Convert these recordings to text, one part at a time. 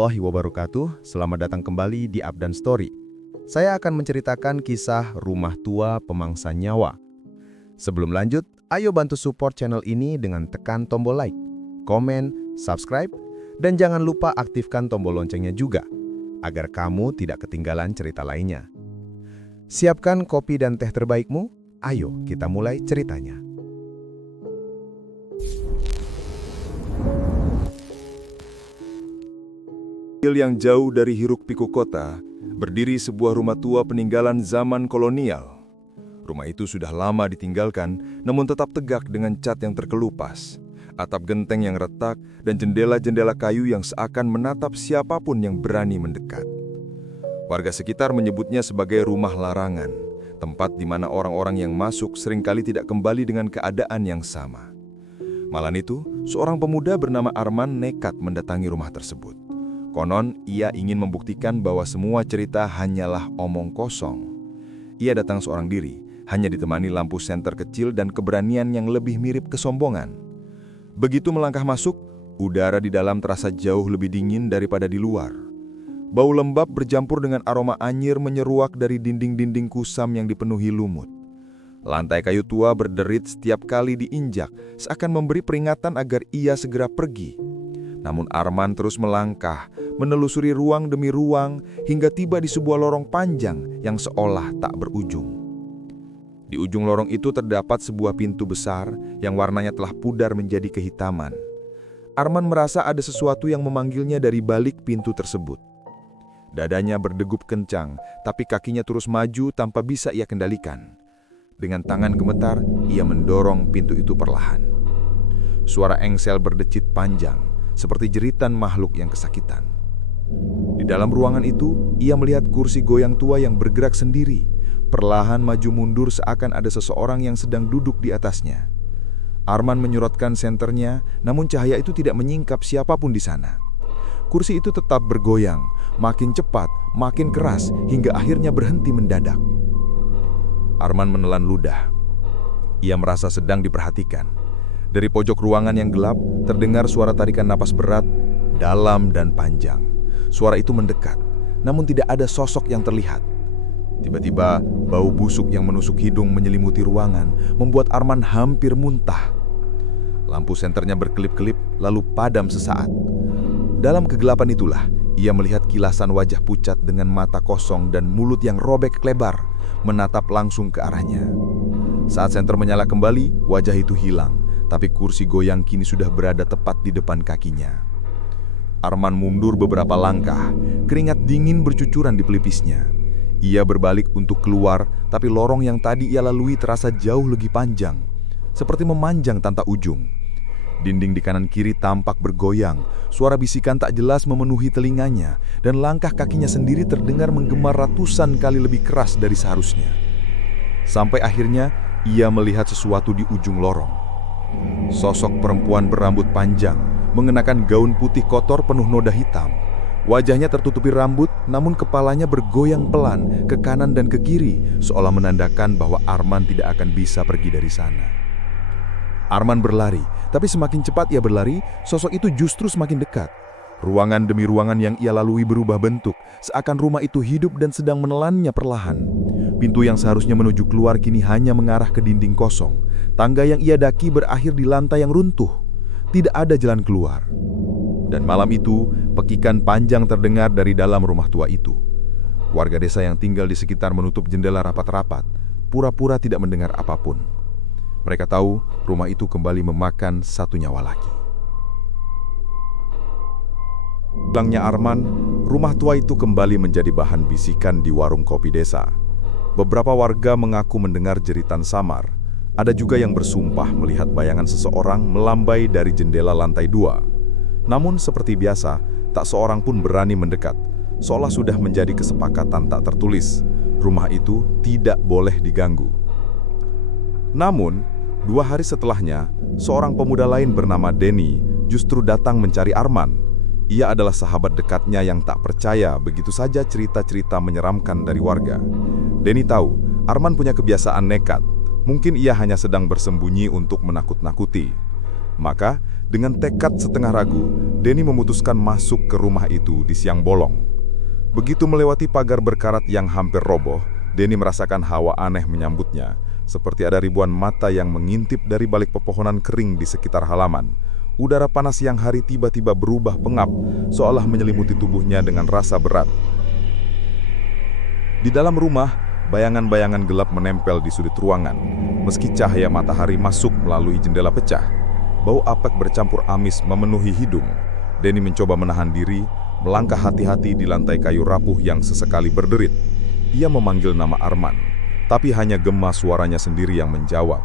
warahmatullahi wabarakatuh. Selamat datang kembali di Abdan Story. Saya akan menceritakan kisah rumah tua pemangsa nyawa. Sebelum lanjut, ayo bantu support channel ini dengan tekan tombol like, komen, subscribe, dan jangan lupa aktifkan tombol loncengnya juga, agar kamu tidak ketinggalan cerita lainnya. Siapkan kopi dan teh terbaikmu, ayo kita mulai ceritanya. Yang jauh dari hiruk-pikuk kota, berdiri sebuah rumah tua peninggalan zaman kolonial. Rumah itu sudah lama ditinggalkan, namun tetap tegak dengan cat yang terkelupas, atap genteng yang retak, dan jendela-jendela kayu yang seakan menatap siapapun yang berani mendekat. Warga sekitar menyebutnya sebagai rumah larangan, tempat di mana orang-orang yang masuk seringkali tidak kembali dengan keadaan yang sama. Malam itu, seorang pemuda bernama Arman nekat mendatangi rumah tersebut. Konon, ia ingin membuktikan bahwa semua cerita hanyalah omong kosong. Ia datang seorang diri, hanya ditemani lampu senter kecil dan keberanian yang lebih mirip kesombongan. Begitu melangkah masuk, udara di dalam terasa jauh lebih dingin daripada di luar. Bau lembab bercampur dengan aroma anyir menyeruak dari dinding-dinding kusam yang dipenuhi lumut. Lantai kayu tua berderit setiap kali diinjak, seakan memberi peringatan agar ia segera pergi. Namun Arman terus melangkah, menelusuri ruang demi ruang, hingga tiba di sebuah lorong panjang yang seolah tak berujung. Di ujung lorong itu terdapat sebuah pintu besar yang warnanya telah pudar menjadi kehitaman. Arman merasa ada sesuatu yang memanggilnya dari balik pintu tersebut. Dadanya berdegup kencang, tapi kakinya terus maju tanpa bisa ia kendalikan. Dengan tangan gemetar, ia mendorong pintu itu perlahan. Suara engsel berdecit panjang, seperti jeritan makhluk yang kesakitan. Di dalam ruangan itu, ia melihat kursi goyang tua yang bergerak sendiri, perlahan maju mundur seakan ada seseorang yang sedang duduk di atasnya. Arman menyorotkan senternya, namun cahaya itu tidak menyingkap siapapun di sana. Kursi itu tetap bergoyang, makin cepat, makin keras, hingga akhirnya berhenti mendadak. Arman menelan ludah. Ia merasa sedang diperhatikan. Dari pojok ruangan yang gelap, terdengar suara tarikan napas berat, dalam dan panjang. Suara itu mendekat, namun tidak ada sosok yang terlihat. Tiba-tiba, bau busuk yang menusuk hidung menyelimuti ruangan, membuat Arman hampir muntah. Lampu senternya berkelip-kelip, lalu padam sesaat. Dalam kegelapan itulah, ia melihat kilasan wajah pucat dengan mata kosong dan mulut yang robek lebar, menatap langsung ke arahnya. Saat senter menyala kembali, wajah itu hilang. Tapi kursi goyang kini sudah berada tepat di depan kakinya. Arman mundur beberapa langkah, keringat dingin bercucuran di pelipisnya. Ia berbalik untuk keluar, tapi lorong yang tadi ia lalui terasa jauh lebih panjang, seperti memanjang tanpa ujung. Dinding di kanan kiri tampak bergoyang, suara bisikan tak jelas memenuhi telinganya, dan langkah kakinya sendiri terdengar menggema ratusan kali lebih keras dari seharusnya. Sampai akhirnya, ia melihat sesuatu di ujung lorong. Sosok perempuan berambut panjang, mengenakan gaun putih kotor penuh noda hitam. Wajahnya tertutupi rambut, namun kepalanya bergoyang pelan ke kanan dan ke kiri, seolah menandakan bahwa Arman tidak akan bisa pergi dari sana. Arman berlari, tapi semakin cepat ia berlari, sosok itu justru semakin dekat. Ruangan demi ruangan yang ia lalui berubah bentuk, seakan rumah itu hidup dan sedang menelannya perlahan. Pintu yang seharusnya menuju keluar kini hanya mengarah ke dinding kosong. Tangga yang ia daki berakhir di lantai yang runtuh. Tidak ada jalan keluar. Dan malam itu, pekikan panjang terdengar dari dalam rumah tua itu. Warga desa yang tinggal di sekitar menutup jendela rapat-rapat, pura-pura tidak mendengar apapun. Mereka tahu rumah itu kembali memakan satu nyawa lagi. Pulangnya Arman, rumah tua itu kembali menjadi bahan bisikan di warung kopi desa. Beberapa warga mengaku mendengar jeritan samar. Ada juga yang bersumpah melihat bayangan seseorang melambai dari jendela lantai 2. Namun seperti biasa, tak seorang pun berani mendekat. Seolah sudah menjadi kesepakatan tak tertulis. Rumah itu tidak boleh diganggu. Namun, 2 hari setelahnya, seorang pemuda lain bernama Denny justru datang mencari Arman. Ia adalah sahabat dekatnya yang tak percaya begitu saja cerita-cerita menyeramkan dari warga. Denny tahu, Arman punya kebiasaan nekat. Mungkin ia hanya sedang bersembunyi untuk menakut-nakuti. Maka, dengan tekad setengah ragu, Denny memutuskan masuk ke rumah itu di siang bolong. Begitu melewati pagar berkarat yang hampir roboh, Denny merasakan hawa aneh menyambutnya, seperti ada ribuan mata yang mengintip dari balik pepohonan kering di sekitar halaman. Udara panas siang hari tiba-tiba berubah pengap, seolah menyelimuti tubuhnya dengan rasa berat. Di dalam rumah, bayangan-bayangan gelap menempel di sudut ruangan. Meski cahaya matahari masuk melalui jendela pecah, bau apek bercampur amis memenuhi hidung. Denny mencoba menahan diri, melangkah hati-hati di lantai kayu rapuh yang sesekali berderit. Ia memanggil nama Arman, tapi hanya gema suaranya sendiri yang menjawab.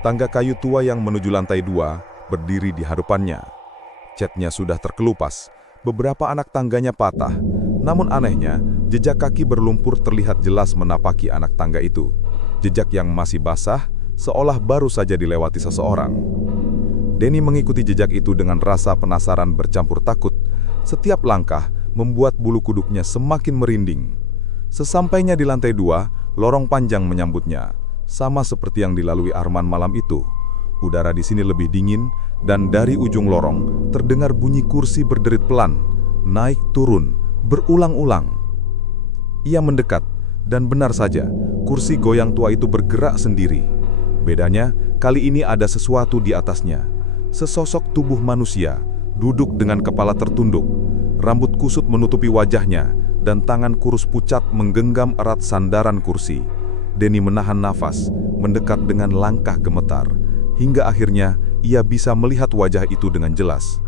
Tangga kayu tua yang menuju lantai 2 berdiri di hadapannya. Catnya sudah terkelupas, beberapa anak tangganya patah. Namun anehnya, jejak kaki berlumpur terlihat jelas menapaki anak tangga itu. Jejak yang masih basah, seolah baru saja dilewati seseorang. Denny mengikuti jejak itu dengan rasa penasaran bercampur takut. Setiap langkah membuat bulu kuduknya semakin merinding. Sesampainya di lantai 2, lorong panjang menyambutnya. Sama seperti yang dilalui Arman malam itu. Udara di sini lebih dingin, dan dari ujung lorong terdengar bunyi kursi berderit pelan, naik turun, berulang-ulang. Ia mendekat, dan benar saja, kursi goyang tua itu bergerak sendiri. Bedanya, kali ini ada sesuatu di atasnya. Sesosok tubuh manusia, duduk dengan kepala tertunduk. Rambut kusut menutupi wajahnya, dan tangan kurus pucat menggenggam erat sandaran kursi. Denny menahan nafas, mendekat dengan langkah gemetar. Hingga akhirnya, ia bisa melihat wajah itu dengan jelas.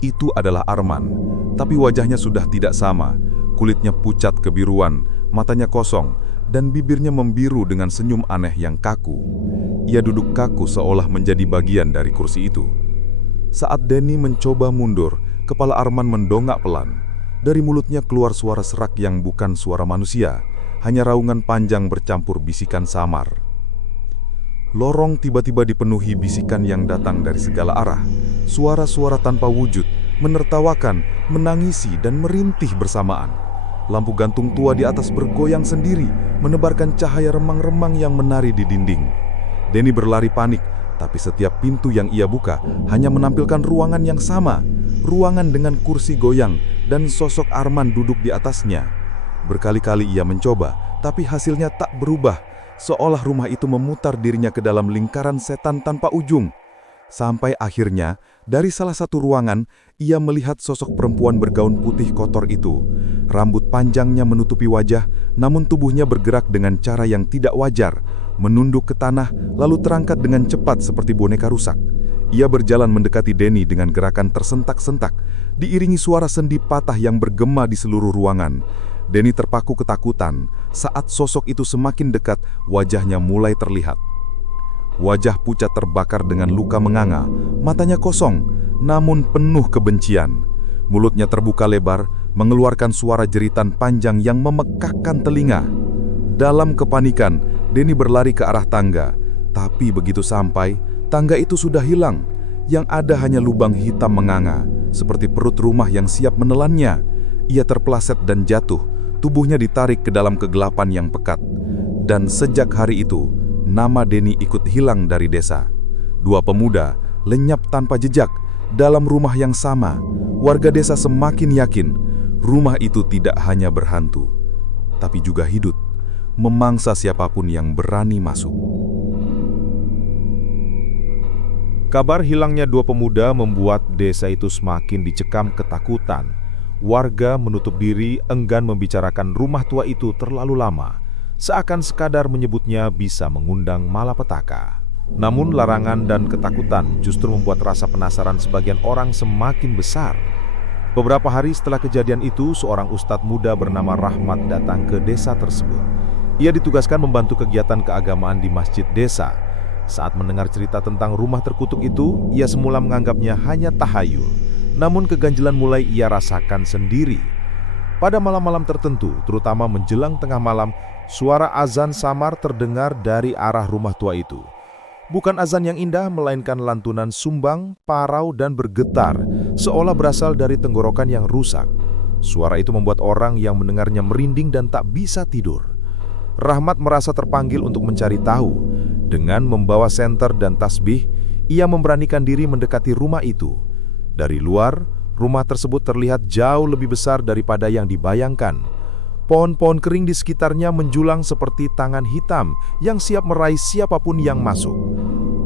Itu adalah Arman, tapi wajahnya sudah tidak sama. Kulitnya pucat kebiruan, matanya kosong, dan bibirnya membiru dengan senyum aneh yang kaku. Ia duduk kaku seolah menjadi bagian dari kursi itu. Saat Denny mencoba mundur, kepala Arman mendongak pelan. Dari mulutnya keluar suara serak yang bukan suara manusia, hanya raungan panjang bercampur bisikan samar. Lorong tiba-tiba dipenuhi bisikan yang datang dari segala arah. Suara-suara tanpa wujud, menertawakan, menangisi, dan merintih bersamaan. Lampu gantung tua di atas bergoyang sendiri, menebarkan cahaya remang-remang yang menari di dinding. Denny berlari panik, tapi setiap pintu yang ia buka hanya menampilkan ruangan yang sama. Ruangan dengan kursi goyang dan sosok Arman duduk di atasnya. Berkali-kali ia mencoba, tapi hasilnya tak berubah. Seolah rumah itu memutar dirinya ke dalam lingkaran setan tanpa ujung. Sampai akhirnya, dari salah satu ruangan, ia melihat sosok perempuan bergaun putih kotor itu. Rambut panjangnya menutupi wajah, namun tubuhnya bergerak dengan cara yang tidak wajar, menunduk ke tanah, lalu terangkat dengan cepat seperti boneka rusak. Ia berjalan mendekati Denny dengan gerakan tersentak-sentak, diiringi suara sendi patah yang bergema di seluruh ruangan. Denny terpaku ketakutan. Saat sosok itu semakin dekat, wajahnya mulai terlihat. Wajah pucat terbakar dengan luka menganga, matanya kosong, namun penuh kebencian. Mulutnya terbuka lebar, mengeluarkan suara jeritan panjang yang memekakkan telinga. Dalam kepanikan, Denny berlari ke arah tangga. Tapi begitu sampai, tangga itu sudah hilang. Yang ada hanya lubang hitam menganga, seperti perut rumah yang siap menelannya. Ia terpeleset dan jatuh. Tubuhnya ditarik ke dalam kegelapan yang pekat. Dan sejak hari itu, nama Denny ikut hilang dari desa. Dua pemuda lenyap tanpa jejak dalam rumah yang sama. Warga desa semakin yakin rumah itu tidak hanya berhantu, tapi juga hidup, memangsa siapapun yang berani masuk. Kabar hilangnya dua pemuda membuat desa itu semakin dicekam ketakutan. Warga menutup diri, enggan membicarakan rumah tua itu terlalu lama, seakan sekadar menyebutnya bisa mengundang malapetaka. Namun larangan dan ketakutan justru membuat rasa penasaran sebagian orang semakin besar. Beberapa hari setelah kejadian itu, seorang ustadz muda bernama Rahmat datang ke desa tersebut. Ia ditugaskan membantu kegiatan keagamaan di masjid desa. Saat mendengar cerita tentang rumah terkutuk itu, ia semula menganggapnya hanya tahayul. Namun keganjilan mulai ia rasakan sendiri. Pada malam-malam tertentu, terutama menjelang tengah malam, suara azan samar terdengar dari arah rumah tua itu. Bukan azan yang indah, melainkan lantunan sumbang, parau, dan bergetar, seolah berasal dari tenggorokan yang rusak. Suara itu membuat orang yang mendengarnya merinding dan tak bisa tidur. Rahmat merasa terpanggil untuk mencari tahu. Dengan membawa senter dan tasbih, ia memberanikan diri mendekati rumah itu. Dari luar, rumah tersebut terlihat jauh lebih besar daripada yang dibayangkan. Pohon-pohon kering di sekitarnya menjulang seperti tangan hitam yang siap meraih siapapun yang masuk.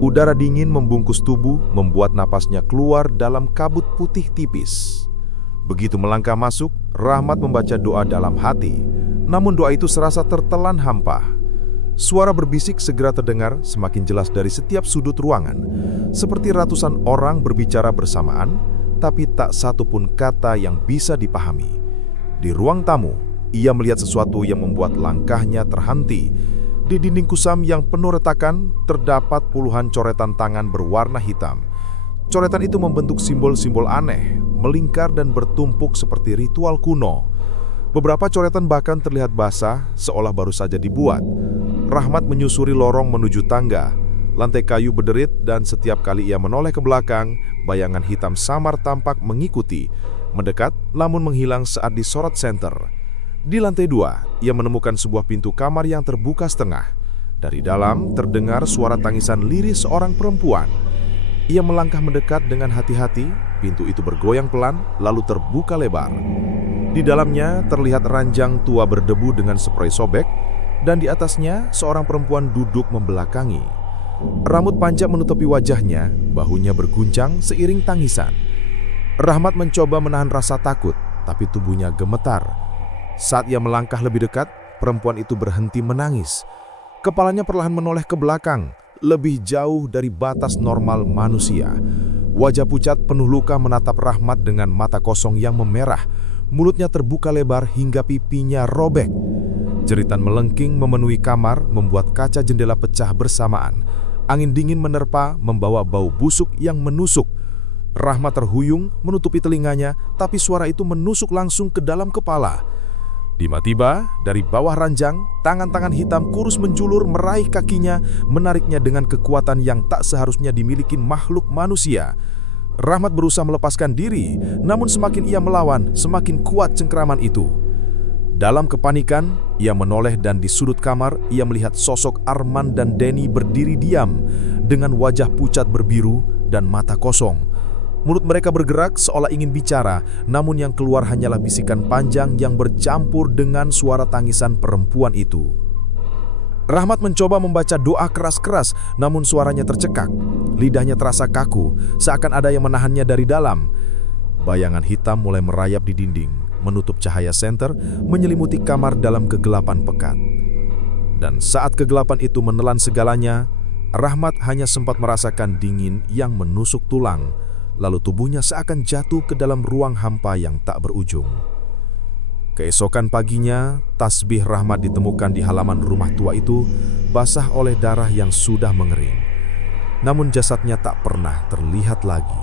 Udara dingin membungkus tubuh, membuat napasnya keluar dalam kabut putih tipis. Begitu melangkah masuk, Rahmat membaca doa dalam hati. Namun doa itu serasa tertelan hampa. Suara berbisik segera terdengar semakin jelas dari setiap sudut ruangan, seperti ratusan orang berbicara bersamaan, tapi tak satu pun kata yang bisa dipahami. Di ruang tamu, ia melihat sesuatu yang membuat langkahnya terhenti. Di dinding kusam yang penuh retakan, terdapat puluhan coretan tangan berwarna hitam. Coretan itu membentuk simbol-simbol aneh, melingkar dan bertumpuk seperti ritual kuno. Beberapa coretan bahkan terlihat basah, seolah baru saja dibuat. Rahmat menyusuri lorong menuju tangga. Lantai kayu berderit dan setiap kali ia menoleh ke belakang, bayangan hitam samar tampak mengikuti, mendekat namun menghilang saat disorot senter. Di lantai 2, ia menemukan sebuah pintu kamar yang terbuka setengah. Dari dalam terdengar suara tangisan lirih seorang perempuan. Ia melangkah mendekat dengan hati-hati, pintu itu bergoyang pelan lalu terbuka lebar. Di dalamnya terlihat ranjang tua berdebu dengan sprei sobek, dan di atasnya seorang perempuan duduk membelakangi. Rambut panjang menutupi wajahnya, bahunya berguncang seiring tangisan. Rahmat mencoba menahan rasa takut, tapi tubuhnya gemetar. Saat ia melangkah lebih dekat, perempuan itu berhenti menangis. Kepalanya perlahan menoleh ke belakang, lebih jauh dari batas normal manusia. Wajah pucat penuh luka menatap Rahmat dengan mata kosong yang memerah. Mulutnya terbuka lebar hingga pipinya robek. Jeritan melengking memenuhi kamar, membuat kaca jendela pecah bersamaan. Angin dingin menerpa, membawa bau busuk yang menusuk. Rahmat terhuyung, menutupi telinganya, tapi suara itu menusuk langsung ke dalam kepala. Tiba-tiba, dari bawah ranjang, tangan-tangan hitam kurus menjulur meraih kakinya, menariknya dengan kekuatan yang tak seharusnya dimiliki makhluk manusia. Rahmat berusaha melepaskan diri, namun semakin ia melawan, semakin kuat cengkraman itu. Dalam kepanikan, ia menoleh dan di sudut kamar, ia melihat sosok Arman dan Denny berdiri diam, dengan wajah pucat berbiru dan mata kosong. Mulut mereka bergerak seolah ingin bicara, namun yang keluar hanyalah bisikan panjang yang bercampur dengan suara tangisan perempuan itu. Rahmat mencoba membaca doa keras-keras, namun suaranya tercekak. Lidahnya terasa kaku, seakan ada yang menahannya dari dalam. Bayangan hitam mulai merayap di dinding, menutup cahaya senter, menyelimuti kamar dalam kegelapan pekat. Dan saat kegelapan itu menelan segalanya, Rahmat hanya sempat merasakan dingin yang menusuk tulang, lalu tubuhnya seakan jatuh ke dalam ruang hampa yang tak berujung. Keesokan paginya, tasbih Rahmat ditemukan di halaman rumah tua itu, basah oleh darah yang sudah mengering. Namun jasadnya tak pernah terlihat lagi.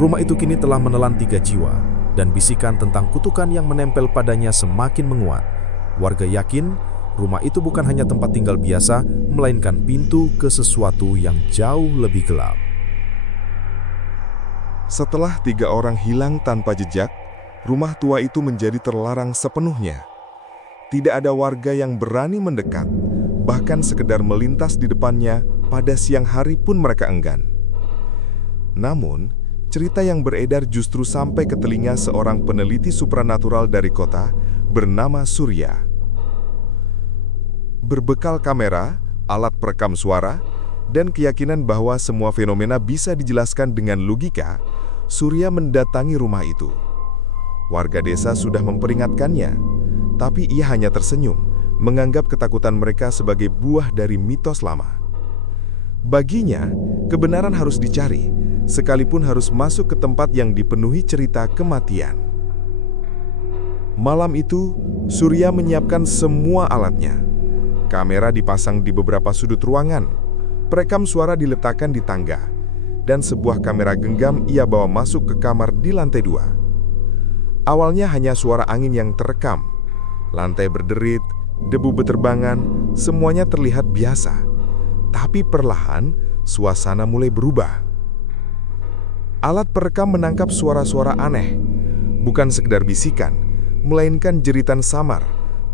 Rumah itu kini telah menelan 3 jiwa, dan bisikan tentang kutukan yang menempel padanya semakin menguat. Warga yakin rumah itu bukan hanya tempat tinggal biasa, melainkan pintu ke sesuatu yang jauh lebih gelap. Setelah 3 orang hilang tanpa jejak, rumah tua itu menjadi terlarang sepenuhnya. Tidak ada warga yang berani mendekat, bahkan sekedar melintas di depannya pada siang hari pun mereka enggan. Namun, cerita yang beredar justru sampai ke telinga seorang peneliti supranatural dari kota bernama Surya. Berbekal kamera, alat perekam suara, dan keyakinan bahwa semua fenomena bisa dijelaskan dengan logika, Surya mendatangi rumah itu. Warga desa sudah memperingatkannya, tapi ia hanya tersenyum, menganggap ketakutan mereka sebagai buah dari mitos lama. Baginya, kebenaran harus dicari, sekalipun harus masuk ke tempat yang dipenuhi cerita kematian. Malam itu, Surya menyiapkan semua alatnya. Kamera dipasang di beberapa sudut ruangan, perekam suara diletakkan di tangga, dan sebuah kamera genggam ia bawa masuk ke kamar di lantai 2. Awalnya hanya suara angin yang terekam, lantai berderit, debu beterbangan, semuanya terlihat biasa. Tapi perlahan, suasana mulai berubah. Alat perekam menangkap suara-suara aneh, bukan sekedar bisikan, melainkan jeritan samar,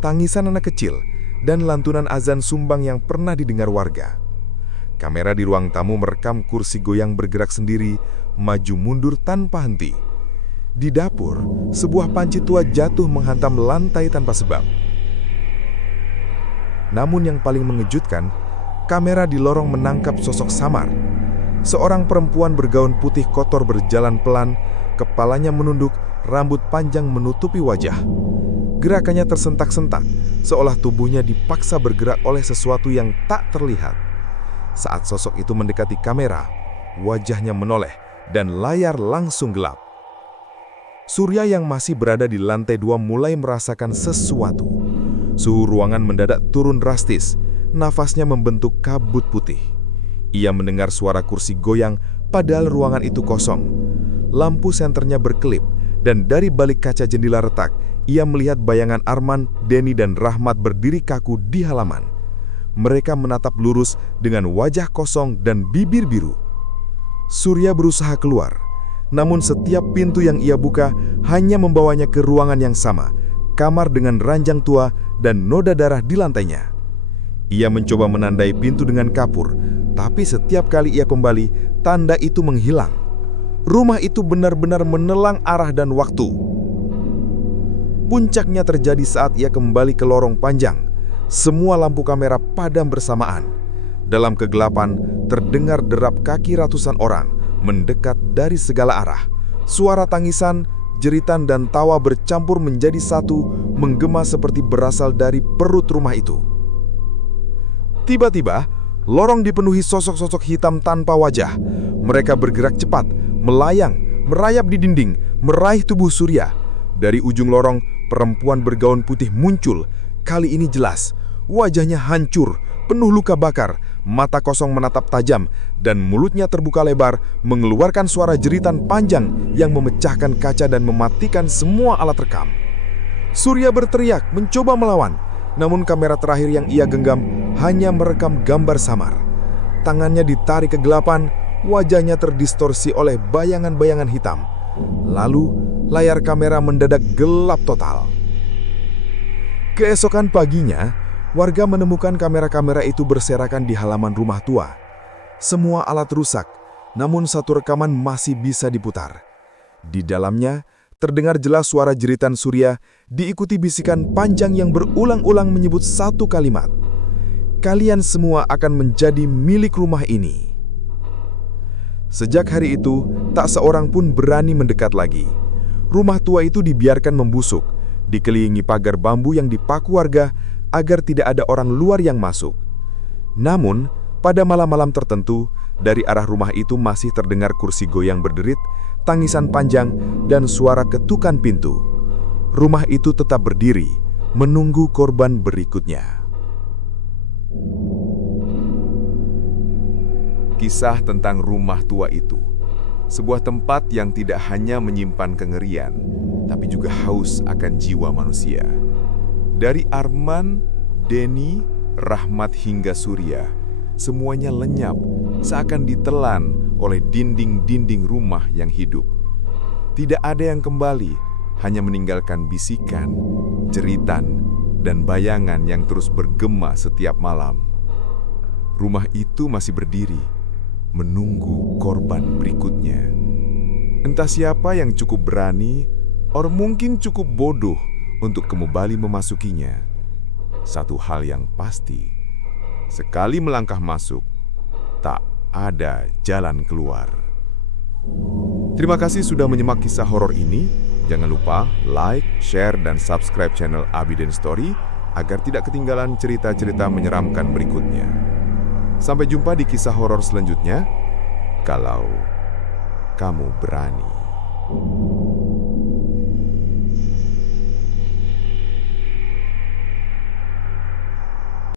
tangisan anak kecil, dan lantunan azan sumbang yang pernah didengar warga. Kamera di ruang tamu merekam kursi goyang bergerak sendiri, maju mundur tanpa henti. Di dapur, sebuah panci tua jatuh menghantam lantai tanpa sebab. Namun yang paling mengejutkan, kamera di lorong menangkap sosok samar. Seorang perempuan bergaun putih kotor berjalan pelan, kepalanya menunduk, rambut panjang menutupi wajah. Gerakannya tersentak-sentak, seolah tubuhnya dipaksa bergerak oleh sesuatu yang tak terlihat. Saat sosok itu mendekati kamera, wajahnya menoleh dan layar langsung gelap. Surya yang masih berada di lantai 2 mulai merasakan sesuatu. Suhu ruangan mendadak turun drastis, nafasnya membentuk kabut putih. Ia mendengar suara kursi goyang padahal ruangan itu kosong. Lampu senternya berkelip dan dari balik kaca jendela retak, ia melihat bayangan Arman, Denny dan Rahmat berdiri kaku di halaman. Mereka menatap lurus dengan wajah kosong dan bibir biru. Surya berusaha keluar, namun setiap pintu yang ia buka hanya membawanya ke ruangan yang sama, kamar dengan ranjang tua dan noda darah di lantainya. Ia mencoba menandai pintu dengan kapur, tapi setiap kali ia kembali, tanda itu menghilang. Rumah itu benar-benar menelan arah dan waktu. Puncaknya terjadi saat ia kembali ke lorong panjang. Semua lampu kamera padam bersamaan. Dalam kegelapan, terdengar derap kaki ratusan orang mendekat dari segala arah. Suara tangisan, jeritan dan tawa bercampur menjadi satu, menggema seperti berasal dari perut rumah itu. Tiba-tiba, lorong dipenuhi sosok-sosok hitam tanpa wajah. Mereka bergerak cepat, melayang, merayap di dinding, meraih tubuh Surya. Dari ujung lorong, perempuan bergaun putih muncul. Kali ini jelas, wajahnya hancur, penuh luka bakar, mata kosong menatap tajam, dan mulutnya terbuka lebar, mengeluarkan suara jeritan panjang yang memecahkan kaca dan mematikan semua alat rekam. Surya berteriak, mencoba melawan, namun kamera terakhir yang ia genggam hanya merekam gambar samar. Tangannya ditarik ke kegelapan, wajahnya terdistorsi oleh bayangan-bayangan hitam. Lalu, layar kamera mendadak gelap total. Keesokan paginya, warga menemukan kamera-kamera itu berserakan di halaman rumah tua. Semua alat rusak, namun satu rekaman masih bisa diputar. Di dalamnya, terdengar jelas suara jeritan Surya diikuti bisikan panjang yang berulang-ulang menyebut satu kalimat. Kalian semua akan menjadi milik rumah ini. Sejak hari itu, tak seorang pun berani mendekat lagi. Rumah tua itu dibiarkan membusuk, dikelilingi pagar bambu yang dipaku warga agar tidak ada orang luar yang masuk. Namun, pada malam-malam tertentu, dari arah rumah itu masih terdengar kursi goyang berderit, tangisan panjang, dan suara ketukan pintu. Rumah itu tetap berdiri, menunggu korban berikutnya. Kisah tentang rumah tua itu, sebuah tempat yang tidak hanya menyimpan kengerian, tapi juga haus akan jiwa manusia. Dari Arman, Denny, Rahmat hingga Surya, semuanya lenyap seakan ditelan oleh dinding-dinding rumah yang hidup. Tidak ada yang kembali, hanya meninggalkan bisikan, jeritan, dan bayangan yang terus bergema setiap malam. Rumah itu masih berdiri, menunggu korban berikutnya. Entah siapa yang cukup berani, atau mungkin cukup bodoh untuk kembali memasukinya. Satu hal yang pasti, sekali melangkah masuk, tak ada jalan keluar. Terima kasih sudah menyimak kisah horor ini. Jangan lupa like, share, dan subscribe channel Abiden Story agar tidak ketinggalan cerita-cerita menyeramkan berikutnya. Sampai jumpa di kisah horor selanjutnya, kalau kamu berani.